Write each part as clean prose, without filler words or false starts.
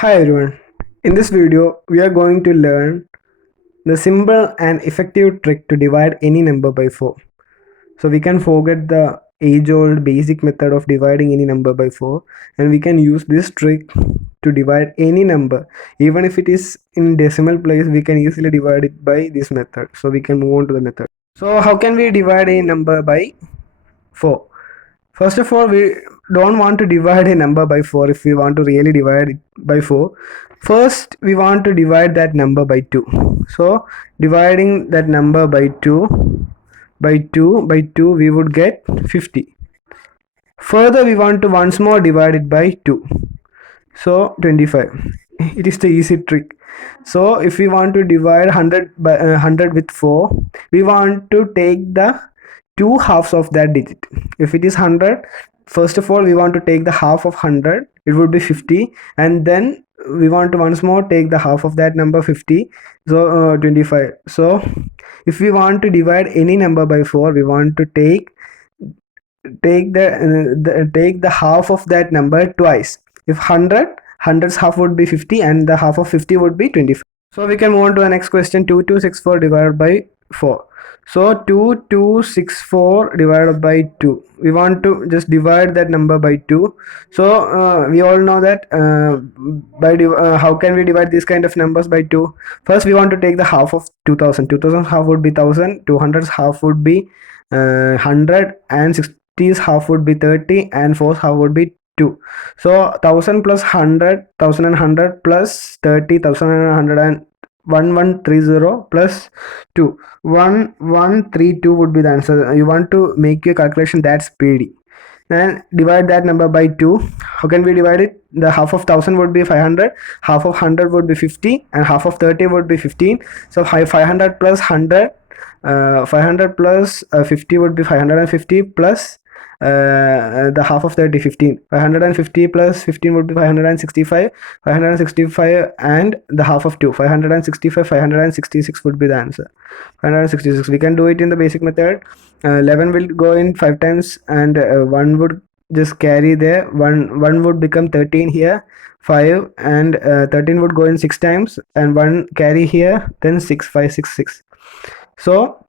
Hi everyone. In this video, we are going to learn the simple and effective trick to divide any number by 4. So we can forget the age-old basic method of dividing any number by 4, and we can use this trick to divide any number. Even if it is in decimal place, we can easily divide it by this method. So we can move on to the method. So how can we divide a number by 4? First of all, we don't want to divide a number by 4 if we want to really divide it by 4. First, we want to divide that number by 2. So, dividing that number by 2, we would get 50. Further, we want to once more divide it by 2. So, 25. It is the easy trick. So, if we want to divide 100 by 100 with 4, we want to take the two halves of that digit. If it is 100, first of all we want to take the half of 100, it would be 50, and then we want to once more take the half of that number 50, so 25. So if we want to divide any number by 4, we want to take the half of that number twice. If 100's half would be 50 and the half of 50 would be 25. So we can move on to the next question. 2264 divided by 4. So 2264 divided by 2. We want to just divide that number by 2. So we all know that how can we divide these kind of numbers by 2? First we want to take the half of 2000. 2000 half would be 1000. 200's half would be 100, and 60's half would be 30, and 4's half would be 2. So 1000 plus 100, 1100 plus 30, 1100 and 1130 plus 2, 1132 would be the answer. You want to make your calculation that speedy, and divide that number by 2. How can we divide it? The half of 1000 would be 500, half of 100 would be 50, and half of 30 would be 15. So 500 plus 100, 500 plus 50 would be 550, plus the half of 30, 15. 550 plus 15 would be 565. 565 and the half of 2, 565. 566 would be the answer. 566. We can do it in the basic method. 11 will go in 5 times, and 1 would just carry there. 1 would become 13 here. 5 and 13 would go in 6 times, and 1 carry here, then 6. 5, 6, 6. So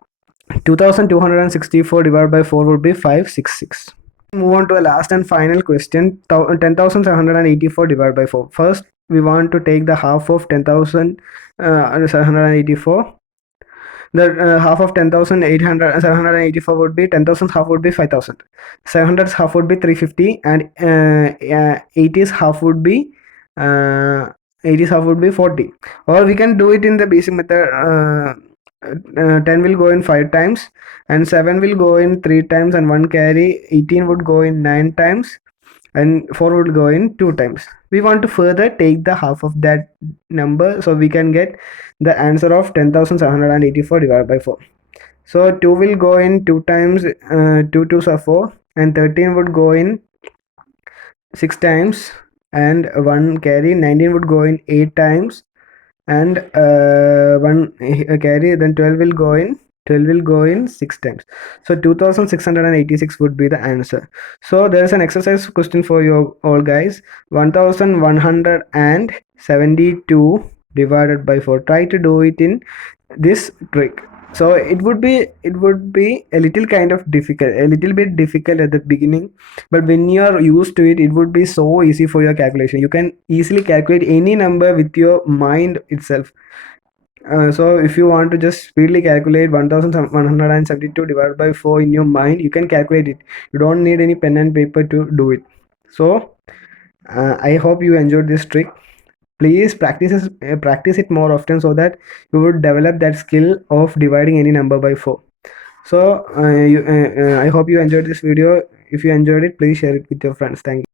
2264 divided by 4 would be 566. Move on to the last and final question. 10,784 divided by 4. First, we want to take the half of 10,784. The half of 784 would be 10,000 half would be 5,000. 700's half would be 350, and 80's half would be 80's half would be 40. Or we can do it in the basic method. 10 will go in 5 times, and 7 will go in 3 times, and 1 carry. 18 would go in 9 times, and 4 would go in 2 times. We want to further take the half of that number, so we can get the answer of 10,784 divided by 4. So 2 will go in 2 times, 2 2s are 4, and 13 would go in 6 times, and 1 carry. 19 would go in 8 times, and 1 carry. Then 12 will go in 6 times. So 2686 would be the answer. So there is an exercise question for you all guys. 1172 divided by 4. Try to do it in this trick. So it would be a little bit difficult at the beginning, but when you are used to it, it would be so easy for your calculation. You can easily calculate any number with your mind itself. So if you want to just speedily calculate 1172 divided by 4 in your mind, you can calculate it. You don't need any pen and paper to do it. So I hope you enjoyed this trick. Please practice it more often, so that you would develop that skill of dividing any number by 4. So I hope you enjoyed this video. If you enjoyed it, please share it with your friends. Thank you.